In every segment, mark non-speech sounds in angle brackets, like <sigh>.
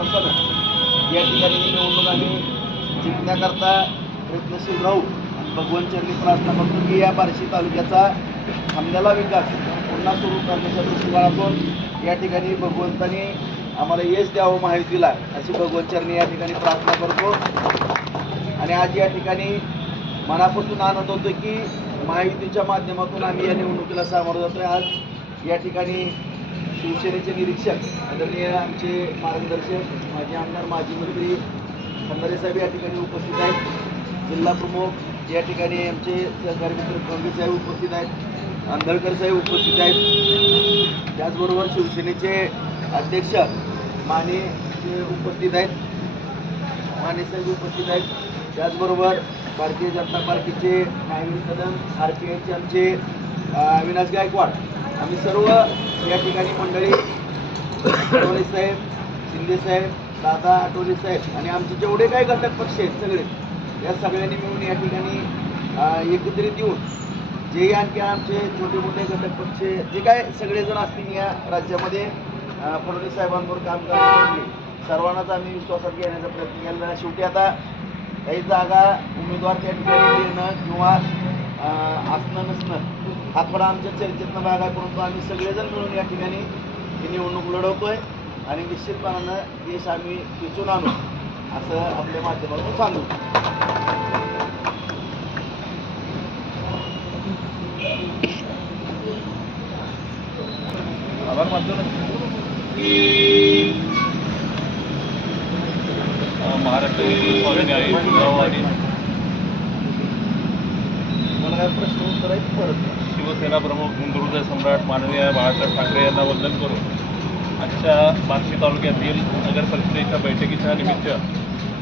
असताना या ठिकाणी ही निवडणूक आम्ही जिंकण्याकरता प्रयत्नशील राहू. आणि भगवान चरणी प्रार्थना करतो की या बार्शी तालुक्याचा थांबलेला विकास पुन्हा सुरू करण्याच्या दृष्टिकोनातून या ठिकाणी भगवंतानी आम्हाला यश द्यावं माहितीला अशी भगवंत चरणी या ठिकाणी प्रार्थना करतो. आणि आज या ठिकाणी मनापासून आनंद होतो की महायुतीच्या माध्यमातून आम्ही या निवडणुकीला सामोरं जातो आज या ठिकाणी शिवसेनेचे निरीक्षक आदरणीय आमचे मार्गदर्शक माजी आमदार माजी मंत्री खंदारे साहेब या ठिकाणी उपस्थित आहेत. जिल्हा प्रमुख या ठिकाणी आमचे सहकारी मित्र कंगे साहेब उपस्थित आहेत. आंधळकर साहेब उपस्थित आहेत. त्याचबरोबर शिवसेनेचे अध्यक्ष माने उपस्थित आहेत. माने साहेब उपस्थित आहेत. त्याचबरोबर भारतीय जनता पार्टीचे नागरिक कदम आर पी आयचे आमचे अविनाश गायकवाड आम्ही सर्व या ठिकाणी मंडळी आठवले साहेब शिंदे साहेब दादा आठवले साहेब आणि आमचे जेवढे काही घटक पक्ष आहेत सगळे या सगळ्यांनी मिळून या ठिकाणी एकत्रित येऊन जे आणखी आमचे छोटे मोठे घटक पक्ष जे काय सगळेजण असतील या राज्यामध्ये फडणवीस साहेबांवर काम करण्यासाठी सर्वांनाच आम्ही विश्वासात घेण्याचा प्रयत्न केला शेवटी आता काही जागा उमेदवार त्या ठिकाणी देणं किंवा असणं नसणं हा थोडा आमच्या चर्चेतनं भाग आहे परंतु आम्ही सगळेजण मिळून या ठिकाणी ही निवडणूक लढवतोय. आणि निश्चितपणानं देश आम्ही पिचून आणू. असं आपल्या माध्यमातून सांगू. आभार मानतो महाराष्ट्र मला काय प्रश्न उत्तर आहे ते परत. शिवसेना प्रमुख हिंदुहृदय सम्राट माननीय बाळासाहेब ठाकरे यांना वंदन करून आजच्या बार्शी तालुक्यातील नगर परिषदेच्या बैठकीच्या निमित्त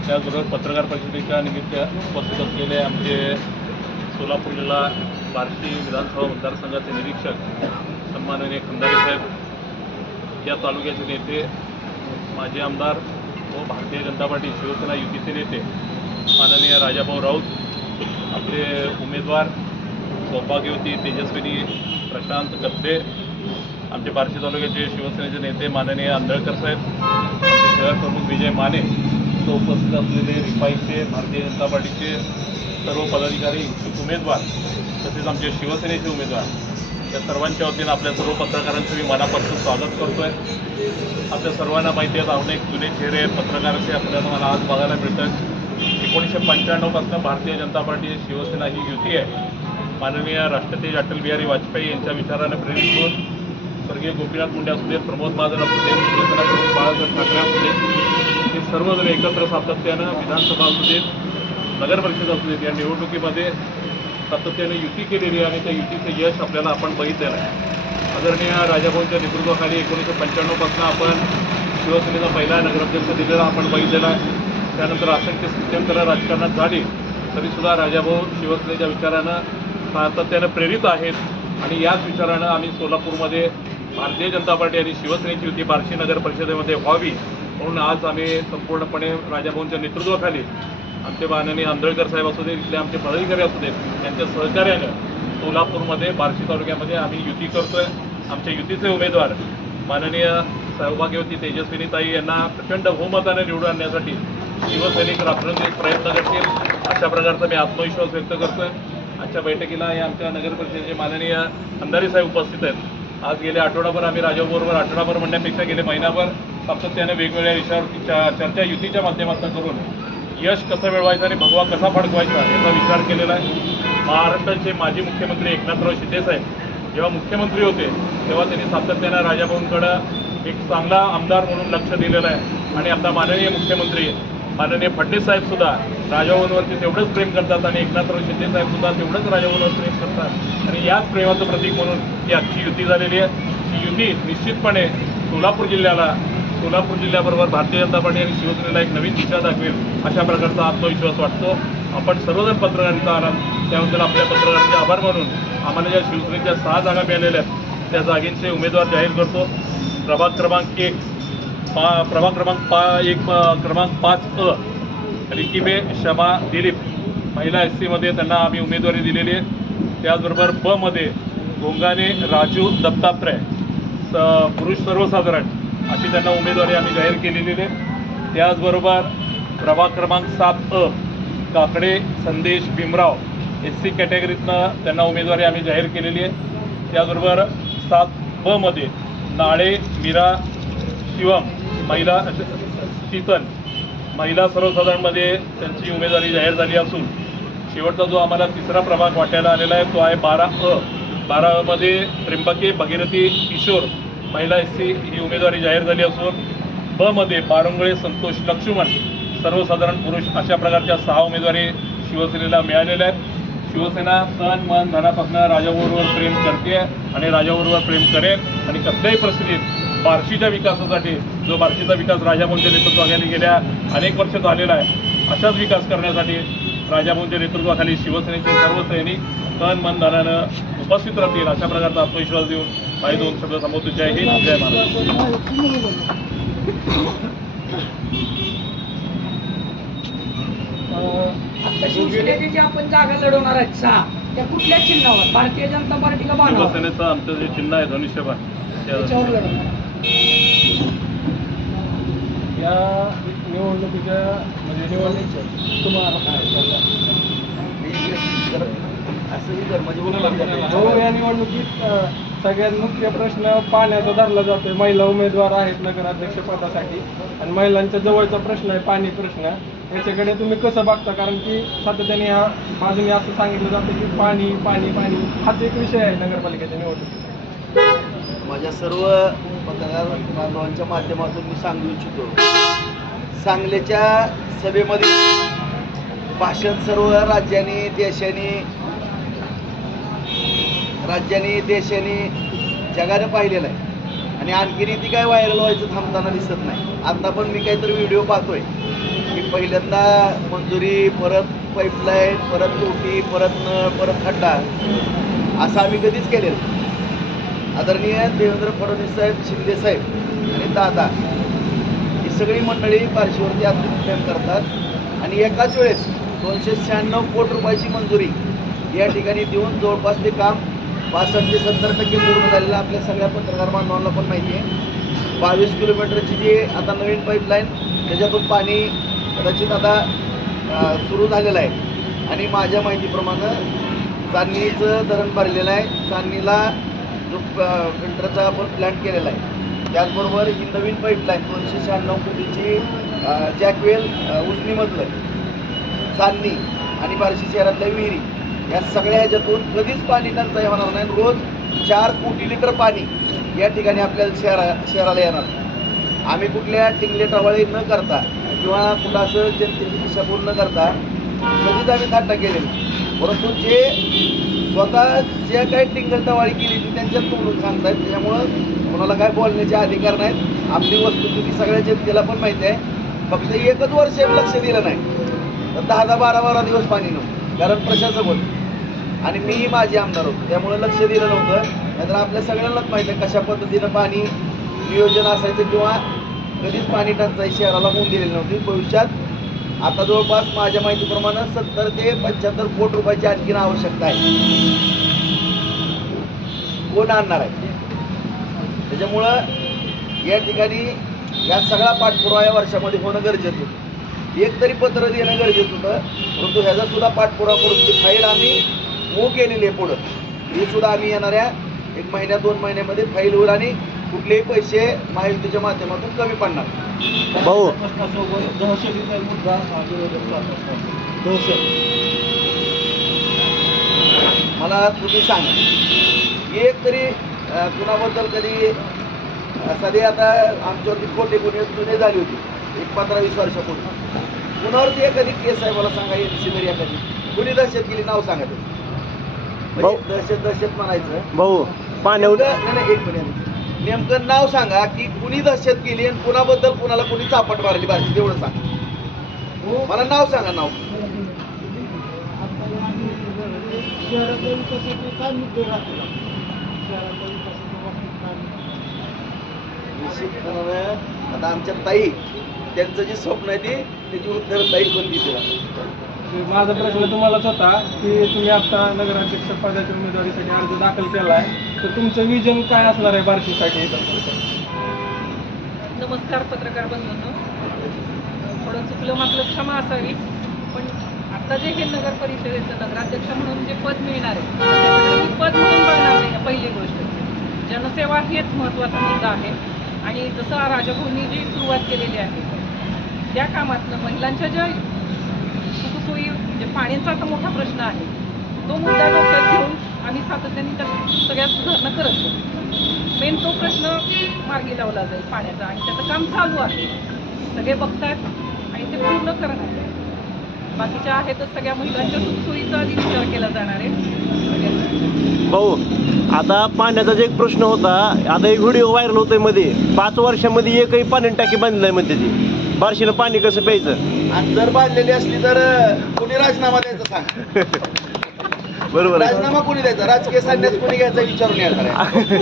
त्याचबरोबर पत्रकार परिषदेच्या निमित्त उपस्थित असलेले आमचे सोलापूर जिल्हा बार्शी विधानसभा मतदारसंघाचे निरीक्षक सन्माननीय खंदारे साहेब या तालुक्याचे नेते माजी आमदार व भारतीय जनता पार्टी शिवसेना युतीचे नेते माननीय राजाभाऊ राऊत आपले उमेदवार सौभाग्यवती तेजस्विनी प्रशांत गद्दे आमचे बार्शी तालुक्याचे शिवसेनेचे नेते माननीय आंधळकर साहेब आमचे शहर प्रमुख विजय माने तो उपस्थित असलेले रिपाईचे भारतीय जनता पार्टीचे सर्व पदाधिकारी इच्छुक उमेदवार तसेच आमचे शिवसेनेचे उमेदवार या सर्वांच्या वतीनं आपल्या सर्व पत्रकारांचं मी मनापासून स्वागत करतोय. आपल्या सर्वांना माहिती आहे अनेक जुने चेहरे पत्रकारांचे आपल्याला मला आज बघायला मिळतात एकोणीसशे पंच्याण्णवपासून भारतीय जनता पार्टी शिवसेना ही युती आहे. माननीय राष्ट्रतेज अटल बिहारी वाजपेयी यांच्या विचाराने प्रेरित होऊन स्वर्गीय गोपीनाथ मुंडे असू देत प्रमोद महाजन असू देत शिवसेना प्रमुख बाळासाहेब ठाकरे असू देत हे सर्वजण एकत्र सातत्यानं विधानसभा असू देत नगर परिषद असू देत या निवडणुकीमध्ये सातत्याने युती केलेली आहे आणि त्या युतीचं यश आपल्याला आपण बघितलेलं आहे. आदरणीय राजाभाऊंच्या नेतृत्वाखाली एकोणीसशे पंच्याण्णवपासून आपण शिवसेनेचा पहिला नगराध्यक्ष दिलेला आपण बघितलेला आहे. त्यानंतर असंख्य स्थित्यंतरं राजकारणात झाली. तरीसुद्धा राजाभाऊ शिवसेनेच्या विचारानं सातत्यानं प्रेरित आहेत. आणि याच विचारानं आम्ही सोलापूरमध्ये भारतीय जनता पार्टी आणि शिवसेनेची युती बार्शी नगर परिषदेमध्ये व्हावी म्हणून आज आम्ही संपूर्णपणे राजाभाऊंच्या नेतृत्वाखाली आमचे माननीय आंधळकर साहेब असू देत इथले आमचे पदाधिकारी असू देत यांच्या सहकार्यानं सोलापूरमध्ये बार्शी तालुक्यामध्ये आम्ही युती करतोय. आमच्या युतीचे उमेदवार माननीय सौभाग्यवती तेजस्विनी ताई यांना प्रचंड बहुमताने निवडून आणण्यासाठी शिवसैनिक रात्रंदिवस प्रयत्न करतील. अशा प्रकारचा मी आत्मविश्वास व्यक्त करतोय. आजच्या बैठकीला या आमच्या नगर परिषदेचे माननीय अंधारी साहेब उपस्थित आहेत. आज गेले आठवडाभर आम्ही राजाबरोबर आठवडाभर म्हणण्यापेक्षा गेले महिनाभर सातत्याने वेगवेगळ्या विषयावरती चर्चा युतीच्या माध्यमातून करून यश कसं मिळवायचं आणि भगवा कसा फडकवायचा याचा विचार केलेला आहे. महाराष्ट्राचे माजी मुख्यमंत्री एकनाथराव शिंदेसाहेब जेव्हा मुख्यमंत्री होते तेव्हा त्यांनी सातत्यानं राजाभाऊंकडं एक चांगला आमदार म्हणून लक्ष दिलेलं आहे. आणि आता माननीय मुख्यमंत्री माननीय फडणवीस साहेब सुद्धा राजाभाऊंवरती तेवढंच प्रेम करतात आणि एकनाथराव शिंदे साहेब सुद्धा तेवढंच राजाभाऊंवर प्रेम करतात. आणि याच प्रेमाचं प्रतीक म्हणून ही आजची युती झालेली आहे. ही युती निश्चितपणे सोलापूर जिल्ह्याला सोलापूर जिल्ह्याबरोबर भारतीय जनता पार्टी आणि शिवसेनेला एक नवीन दिशा दाखवेल अशा प्रकारचा आत्मविश्वास वाटतो. आपण सर्वजण पत्रकारिता आलात त्याबद्दल आपल्या पत्रकारांचे आभार मानून आम्हाला ज्या शिवसेनेच्या सहा जागा मिळालेल्या आहेत त्या जागेंचे उमेदवार जाहीर करतो. प्रभाग क्रमांक एक पा प्रभाग क्रमांक पा एक क्रमांक पाच अ. रिकीबे शमा दिलीप. महिला एस सीमध्ये त्यांना आम्ही उमेदवारी दिलेली आहे. त्याचबरोबर ब मध्ये गोंगाने राजू दत्तात्रय. स पुरुष सर्वसाधारण अशी त्यांना उमेदवारी आम्ही जाहीर केलेली आहे. त्याचबरोबर प्रभाग क्रमांक सात अ. काकडे संदेश भीमराव एस सी कॅटेगरीतनं त्यांना उमेदवारी आम्ही जाहीर केलेली आहे. त्याचबरोबर सात ब मध्ये नाळे मीरा शिवम महिला शीतल महिला सर्वसाधारणमध्ये त्यांची उमेदवारी जाहीर झाली असून शेवटचा जो आम्हाला तिसरा प्रभाग वाटायला आलेला आहे तो आहे बारा अ. बारा अमध्ये त्र्यंबके भगीरथी किशोर महिला एस सी ही उमेदवारी जाहीर झाली असून ब मध्ये पारंगळे संतोष लक्ष्मण सर्वसाधारण पुरुष अशा प्रकारच्या सहा उमेदवारी शिवसेनेला मिळालेल्या आहेत. शिवसेना तन मन धनापासून राजाबरोबर प्रेम करते आणि राजाबरोबर प्रेम करेल आणि कसल्याही परिस्थितीत बार्शीच्या विकासासाठी जो बार्शीचा विकास राजाभाऊंच्या नेतृत्वाखाली गेल्या अनेक वर्ष झालेला आहे अशाच विकास करण्यासाठी राजाभाऊंच्या नेतृत्वाखाली शिवसेनेचे सर्व सैनिक तन मन धनानं उपस्थित राहतील अशा प्रकारचा आत्मविश्वास देऊन माझे दोन शब्द संबोधित जय हिंद जय महाराष्ट्र शिवसेनेची जी आपण जागा लढवणार आहेत सहा. त्या कुठल्या चिन्हावर? भारतीय जनता शिवसेनेचं आमचं जे चिन्ह आहे धनुष्यबाण त्या- त्याच्यावर लढवणार. या निवडणुकीच्या म्हणजे निवडणुकीच्या तुम्हाला काय हो, या निवडणुकीत सगळ्यात मुख्य प्रश्न पाण्याचा धरला जातोय. महिला उमेदवार आहेत नगराध्यक्ष पदासाठी आणि महिलांच्या जवळचा प्रश्न आहे पाणी प्रश्न. याच्याकडे तुम्ही कसं बघता? कारण की सातत्याने ह्या बाजूने असं सांगितलं जातं की पाणी पाणी पाणी हाच एक विषय आहे नगरपालिकेच्या निवडणुकीत. माझ्या सर्व पत्रकार बांधवांच्या माध्यमातून मी सांगू इच्छितो. सांगलीच्या सभेमध्ये भाषण सर्व राज्यांनी देशाने राज्यांनी देशाने जगाने पाहिलेलं आहे. आणि आणखीनही ती काय व्हायरल व्हायचं थांबताना दिसत नाही. आता पण मी काहीतरी व्हिडिओ पाहतोय. की पहिल्यांदा मंजुरी परत पाईपलाईन परत तोटी परत नळ परत खड्डा असं आम्ही कधीच केलेलं आदरणीय देवेंद्र फडणवीस साहेब शिंदे साहेब आणि दादा ही सगळी मंडळी बार्शीवरती अत्यंत प्रेम करतात आणि एकाच वेळेस दोनशे शहाण्णव कोटी रुपयाची मंजुरी या ठिकाणी देऊन जवळपास ते काम पासष्ट ते सत्तर टक्के पूर्ण झालेलं आपल्या सगळ्या पत्रकार बांधवांना पण माहिती आहे. बावीस किलोमीटरची जी आता नवीन पाईपलाईन त्याच्यातून पाणी कदाचित आता सुरू झालेलं आहे. आणि माझ्या माहितीप्रमाणे चांदणीचं धरण भरलेलं आहे. चांदणीला जो फिल्टरचा आपण प्लॅन्ट केलेला आहे. त्याचबरोबर ही नवीन पाईपलाईन दोनशे शहाण्णव कोटीची जॅकवेल उजनीमधलं चांदणी आणि बार्शी शहरातल्या विहिरी या सगळ्या ह्याच्यातून कधीच पाणी टंचाई होणार नाही. रोज चार कोटी लिटर पाणी या ठिकाणी आपल्याला शहरा शहराला येणार. आम्ही कुठल्या टिंगले टवाळे न करता किंवा कुठं असं जनतेची दिशाभूल न करता कधीच आम्ही थाटा केलेली परंतु जे स्वतः जे काही टिंगल टवाळी केली ती त्यांच्यात तोडून सांगतायत. त्याच्यामुळं कोणाला काय बोलण्याचे अधिकार नाहीत. आपली वस्तुस्थिती सगळ्या जनतेला पण माहिती आहे. फक्त एकच वर्ष लक्ष दिलं नाही. तर दहा दहा बारा बारा दिवस पाणी नव्हतं. कारण प्रशासक होतं. आणि मीही माझे आमदार होतो. त्यामुळे लक्ष दिलं नव्हतं. नाहीतर आपल्या सगळ्यांनाच माहिती आहे कशा पद्धतीनं पाणी नियोजन असायचं किंवा कधीच पाणी टंचाई शहराला होऊन दिलेली नव्हती. भविष्यात आता जवळपास माझ्या माहितीप्रमाणे सत्तर ते पंच्याहत्तर कोटी रुपयाची आणखीन आवश्यकता आहे. कोण आणणार आहे? त्याच्यामुळं या ठिकाणी या सगळा पाठपुरावा या वर्षामध्ये होणं गरजेचं होतं. एक तरी पत्र देणं गरजेचं होतं परंतु ह्याचा सुद्धा पाठपुरावा करून ती फाईल आम्ही मूव केलेली आहे पुढं. ही सुद्धा आम्ही येणाऱ्या एक महिन्या दोन महिन्यामध्ये फाईल होईल आणि कुठलेही पैसे महायुतीच्या माध्यमातून कमी पडणार. भाऊ. दहशतीचा मुद्दा दहशत मला तुम्ही सांगा. एक तरी कुणाबद्दल कधी अं, सध्या आता आमच्यावरती खोटे गुन्हे जुने झाली होती. एक पंधरा वीस वर्षापूर्वी. कुणावरती एखादी केस आहे मला सांगा एन सी तरी एखादी. कुणी दहशत केली नाव सांगा. म्हणजे दहशत दहशत म्हणायचं. भाऊ पाण्यावर नाही, एक मिनिट. नेमकं नाव सांगा की कुणी दहशत केली आणि कुणाबद्दल कुणाला कुणी चापट मारली बारशी तेवढं सांगा. मला नाव सांगा नाव. आता आमच्या ताई त्यांचं जे स्वप्न आहे ते त्याची उत्तर ताई पण देते माझा प्रश्न तुम्हालाच होता की तुम्ही आता नगराध्यक्ष पदाच्या उमेदवारीसाठी अर्ज दाखल केला आहे तर तुमचं विजन काय असणार आहे बार्शीसाठी? नमस्कार पत्रकार बंधूंनो. थोडं चुकलं मागलं क्षमा असावी. पण आता जे हे नगर परिषदेचं नगराध्यक्ष म्हणून जे पद मिळणार आहे पद म्हणून बघणार नाही पहिली गोष्ट. जनसेवा हेच महत्त्वाचा मुद्दा आहे. आणि जसं राजभूनी जी सुरुवात केलेली आहे त्या कामातनं महिलांच्या ज्या सोयी म्हणजे पाण्याचा आता मोठा प्रश्न आहे. तो मुद्दा डोक्यात घेऊन आम्ही सातत्याने त्या सगळ्या सुधारणा करत जाऊ. मेन तो प्रश्न मार्गी लावला जाईल पाण्याचा आणि त्याचं काम चालू आहे. सगळे बघतात आणि ते पूर्ण करणार बाकीच्या आहेत सगळ्या महिलांच्या सुखसोयीचा आधी विचार केला जाणार आहे. भाऊ आता पाण्याचा जो एक प्रश्न होता आता एक व्हिडिओ व्हायरल होतोयमध्ये. पाच वर्षामध्ये एकही पाणी टाकी बांधलाय म्हणते ती. बार्शीला पाणी कसं प्यायचं? आणि जर बांधलेली असली तर कुणी राजीनामा द्यायचा सांग. <laughs> बरोबर आहे. राजीनामा कोणी द्यायचा? राजकीय संन्यास कोणी घ्यायचा विचारून येणार आहे.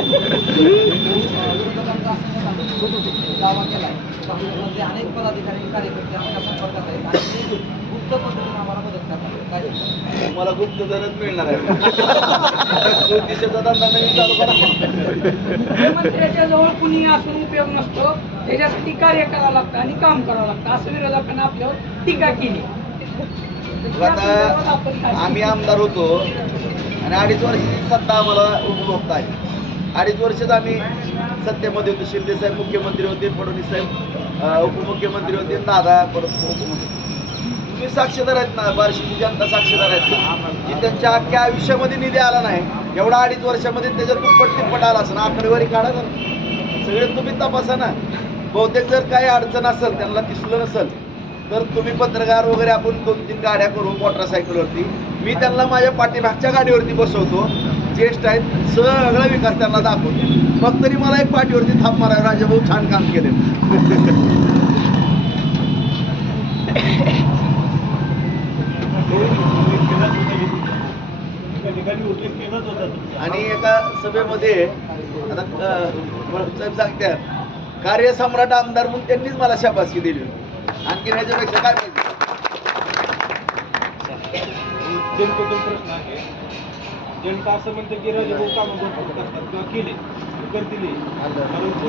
दावा अनेक पदाधिकारी कार्यकर्ते आमच्या संपर्कात आहेत आणि ते गुप्त पद्धतीने आम्हाला मदत तुम्हाला गुप्त दरच मिळणार आहे. ज्योतिषाचा धंदा नवीन चालू करा. जवळ कुणी असून उपयोग नसतो. त्याच्यासाठी कार्य करावं लागतं आणि काम करावं लागतं. असं विरोधकांना आपल्यावर टीका केली. आता आम्ही आमदार होतो आणि अडीच वर्षाची सत्ता आम्हाला उपभोगता आहे अडीच वर्षात आम्ही सत्तेमध्ये होतो. शिंदे साहेब मुख्यमंत्री होते फडणवीस साहेब उपमुख्यमंत्री होते दादा परत उपमुख्यमंत्री. तुम्ही साक्षीदार आहेत ना बार्शीची जनता साक्षीदार आहेत. ना की त्यांच्या अख्ख्या आयुष्यामध्ये निधी आला नाही. एवढा अडीच वर्षामध्ये त्याच्यात दुप्पट तिप्पट आला असं आकडेवारी काढा ना. सगळे तुम्ही तपासा ना. बहुतेक जर काही अडचण असेल त्यांना दिसलं नसेल तर तुम्ही पत्रकार वगैरे आपण दोन तीन गाड्या करू मोटरसायकलवरती मी त्यांना माझ्या पाठीमागच्या गाडीवरती बसवतो. ज्येष्ठ आहेत सगळा विकास त्यांना दाखवतो. मग तरी मला एक पाठीवरती थाप मारा राजाभाऊ छान काम केले. <laughs> आणि एका सभेमध्ये आता साहेब सांगतात कार्यसम्राट आमदार म्हणून त्यांनीच मला शाबासकी दिली. आणखी ह्याच्यापेक्षा काय पाहिजे? प्रश्न आहे जनता असं म्हणते की राजभाऊ कामं करतात किंवा केले करतील. परंतु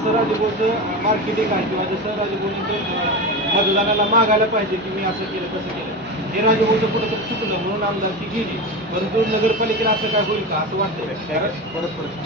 जसं राजभाऊचं मार्केटिंग आहे किंवा जसं राजभाऊचं मतदानाला मागायला पाहिजे की मी असं केलं तसं केलं. हे राजभाऊचं कुठं चुकलं म्हणून आमदारकी गेली. परंतु नगरपालिकेला असं काय होईल का? असं कारण परत परत.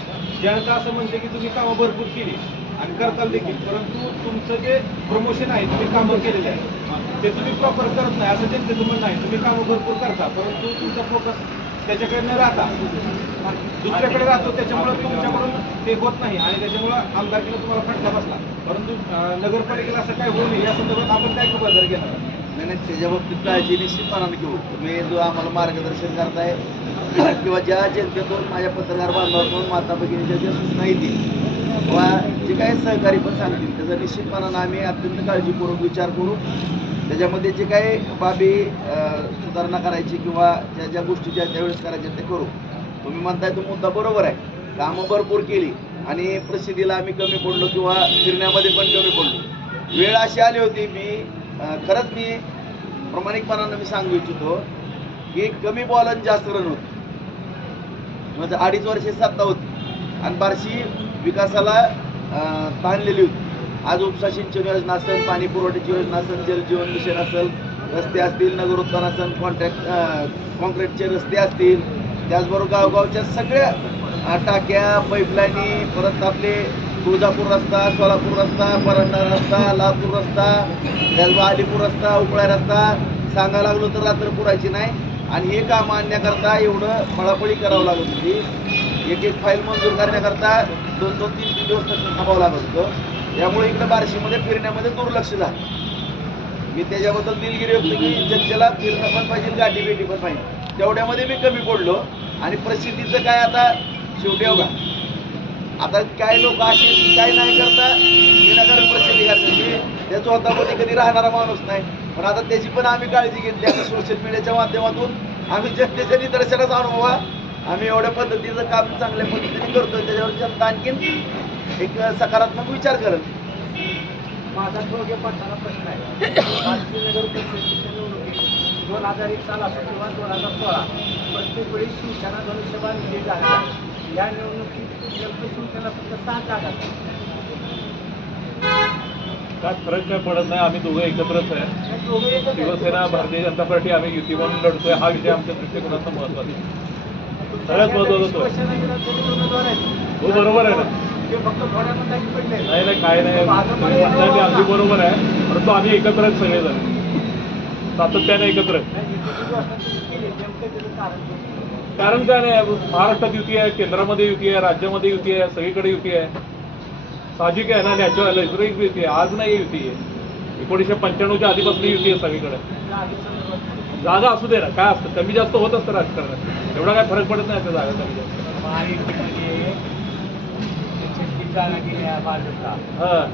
जनता असं म्हणते की तुम्ही कामं भरपूर केली आणि करताल देखील. परंतु तुमचं जे प्रमोशन आहे तुम्ही कामं केलेले आहे ते तुम्ही प्रॉपर करत नाही असं जनतेचं म्हणणं आहे. तुम्ही कामं भरपूर करता परंतु तुमचा फोकस त्याच्याकडे न राहता. दुसऱ्याकडे राहतो त्याच्यामुळे तुमच्याकडून ते होत नाही आणि त्याच्यामुळं आमदारकीला तुम्हाला फटका बसला. परंतु नगरपालिकेला असं काय होऊ नये या संदर्भात आपण काय खबरदारी घेणार? नाही नाही त्याच्या बाबतीत काळजी निश्चितपणाने घेऊ. तुम्ही जो आम्हाला मार्गदर्शन करताय <clears throat> किंवा ज्या जनतेतून माझ्या पत्रकार बांधवातून माता भगिनीच्या ज्या सूचना येतील किंवा जे काही सहकारी पण सांगतील त्याचा निश्चितपणानं आम्ही अत्यंत काळजीपूर्वक विचार करू. त्याच्यामध्ये जे काही बाबी सुधारणा करायची किंवा ज्या ज्या गोष्टी ज्या त्यावेळेस करायच्या ते करू. तुम्ही म्हणताय तो मुद्दा बरोबर आहे. कामं भरपूर केली आणि प्रसिद्धीला आम्ही कमी पडलो किंवा फिरण्यामध्ये पण कमी पडलो. वेळ अशी आली होती मी खरंच मी प्रामाणिकपणानं मी सांगू इच्छितो की कमी बॉल आणि जास्त रन होत. म्हणजे अडीच वर्षे सत्ता होती. आणि बारशी विकासाला ताणलेली होती. आज उपसा सिंचन योजना असेल पाणी पुरवठ्याची योजना असेल जलजीवन मिशन असेल रस्ते असतील नगरोत्थान असेल कॉन्ट्रॅक्ट कॉन्क्रीटचे रस्ते असतील त्याचबरोबर गावगावच्या सगळ्या टाक्या पाईपलाईनी परत आपले तुळजापूर रस्ता सोलापूर रस्ता परंडा रस्ता लातूर रस्ता त्याचबरोबर अलीपूर रस्ता उकळा रस्ता. सांगायला लागलो तर रात्र पुरायची नाही. आणि हे काम आणण्याकरता एवढं पळापळी करावं लागत होती. एक एक फाईल मंजूर करण्याकरता दोन दोन तीन तीन दिवस थांबावं लागत होतं. त्यामुळे इकडे बारशीमध्ये फिरण्यामध्ये दुर्लक्ष झालं. मी त्याच्याबद्दल दिलगिरी होतो की जनतेला फिरणं पण पाहिजे गाठी भेटी पण पाहिजे. तेवढ्यामध्ये मी कमी पडलो. आणि प्रसिद्धीचं काय आता? शेवटी बघा. आता काय लोक असे की काय नाही करता विनाकारण प्रसिद्धी करतात की म्हणजे त्या स्वतःमध्ये कधी राहणारा माणूस नाही. पण आता त्याची पण आम्ही काळजी घेतली. आता सोशल मीडियाच्या माध्यमातून आम्ही जनतेच्या निदर्शनाचा अनुभवा आम्ही एवढ्या पद्धतीचं काम चांगल्या पद्धतीने करतोय. त्याच्यावर जनता आणखीन एक सकारात्मक विचार करत. माझा थोडक्या पडताना प्रश्न आहे. नगर परिषदेच्या निवडणुकीत दोन हजार एक साल असो किंवा दोन हजार सोळा प्रत्येक वेळी शिवसेना विजयी झाला. आहे. या निवडणुकीत नेमकं शिवसेना फक्त सहा जागा. काय फरक काय पडत नाही आम्ही दोघं एकत्रच आहे. शिवसेना भारतीय जनता पार्टी आम्ही युती म्हणून लढतोय. हा विषय आमच्या दृष्टिकोनाचा महत्त्वाचा आहे. सगळ्यात महत्त्वाचा तो. हो बरोबर आहे ना. नाही. नाही काय नाही. तुम्ही म्हणताय ते अगदी बरोबर आहे. परंतु आम्ही एकत्र आहेत सगळेजण. सातत्याने एकत्र. कारण काय? नाही महाराष्ट्रात युती आहे केंद्रामध्ये युती आहे राज्यामध्ये युती आहे सगळीकडे युती आहे. साहजिक आहे ना नॅचरल नैसर्गिक युती आहे. आज नाही युती आहे. एकोणीसशे पंच्याण्णवच्या आधीपासून युती आहे सगळीकडे. जागा असू दे ना. काय असतं? कमी जास्त होत असतं राजकारणात. एवढा काय फरक पडत नाही त्या जागा कमी जास्त जागा गेल्या भाजपला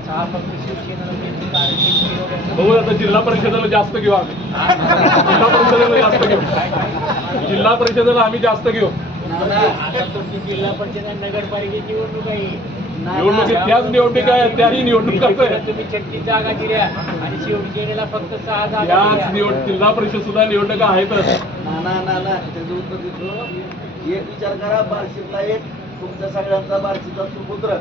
सहा फक्त शिवसेनेला मिळतील कारण की एवढ्या- बघू आता जिल्हा परिषदेला जास्त घेऊ आम्ही. जिल्हा परिषदेला जास्त घेऊ. जिल्हा परिषदेला आम्ही जास्त घेऊ. आता तुमची जिल्हा परिषद आणि नगरपालिकेची निवडणूक आहे. निवडणुकीत त्याच निवडणुका आहेत त्याही निवडणुकाच आहे. तुम्ही छत्तीस जागा दिल्या आणि शिवसेनेला फक्त सहा जागा याच. निवड जिल्हा परिषद सुद्धा निवडणुका आहेतच ना ना ना ना त्याचं उत्तर देतो. एक विचार करा बार्शीतला एक तुमच्या सगळ्यांचा बार्शीचा सुपुत्र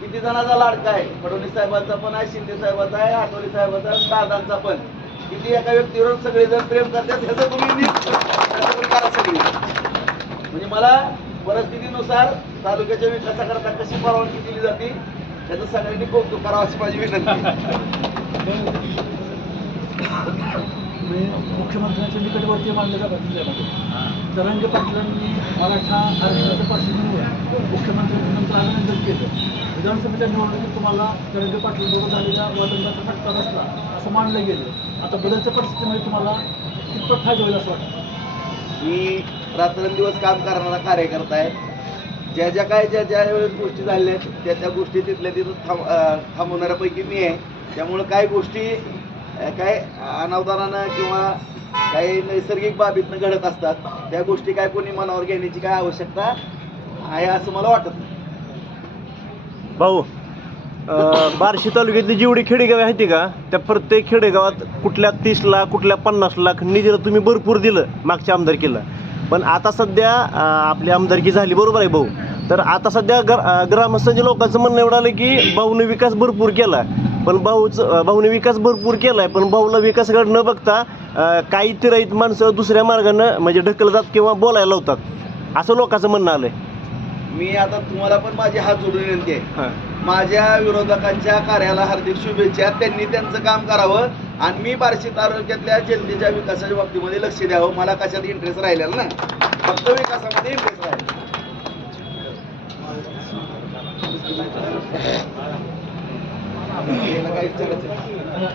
किती जणांचा लाडका आहे? फडणवीस साहेबांचा पण आहे शिंदे साहेबांचा आहे आठवले साहेबांचा आहे, दादांचा पण. किती एका व्यक्तीवर सगळेजण प्रेम करतात ह्याचं तुम्ही सगळी म्हणजे मला परिस्थितीनुसार तालुक्याच्या विकासाकरता कशी परवानगी दिली जाते त्याचं सगळ्यांनी कौतुक करावं अशी माझी विनंती. मुख्यमंत्र्यांच्या निकटवर्ती मानले जातात जिल्ह्यामध्ये पाटलांनी मराठा आरक्षणाच्या पार्श्वभूमीवर मुख्यमंत्र्यांचं नंतर अभिनंदन केलं विधानसभेच्या निवडणुकीत तुम्हाला तरंगे पाटलांबरोबर झालेल्या वादंगाचा फटका बसला असं मानलं गेलं. आता बदलच्या परिस्थितीमध्ये तुम्हाला कितपत फायदा होईल असं वाटतं? मी रात्रंदिवस काम करणारा कार्यकर्ता आहे. ज्या ज्या काय ज्या ज्या वेळेस गोष्टी झालेल्या आहेत त्या त्या गोष्टी तिथल्या तिथं थांब थांबवणाऱ्यापैकी मी आहे. त्यामुळं काही गोष्टी काय अनावधानानं किंवा काही नैसर्गिक बाबीतनं घडत असतात. त्या गोष्टी काय कोणी मनावर घेण्याची काय आवश्यकता आहे असं मला वाटत नाही. भाऊ अं, बार्शी तालुक्यातली जेवढी खेडेगाव आहेत का त्या प्रत्येक खेडेगावात कुठल्या तीस लाख कुठल्या पन्नास लाख निधीला तुम्ही भरपूर दिलं मागच्या आमदारकीला पण आता सध्या अं, आपली आमदारकी झाली बरोबर आहे भाऊ. तर आता सध्या गर अं, ग्रामस्थांच्या लोकांचं म्हणणं एवढं आलं की भाऊने विकास भरपूर केला. पण भाऊच भाऊने विकास भरपूर केला आहे पण भाऊला विकासाकडे न बघता काही तिराईत माणसं दुसऱ्या मार्गानं म्हणजे ढकलतात किंवा बोलायला लावतात. असं लोकांचं म्हणणं आलंय. मी आता तुम्हाला पण माझी हात जोडून विनंती आहे. माझ्या विरोधकांच्या कार्याला हार्दिक शुभेच्छा. त्यांनी त्यांचं काम करावं आणि मी बार्शी तालुक्यातल्या जनतेच्या विकासाच्या बाबतीमध्ये लक्ष द्यावं. मला कशात इंटरेस्ट राहिलेला नाही. फक्त विकासामध्ये इंटरेस्ट राहिला याला काय विचारायचं हां?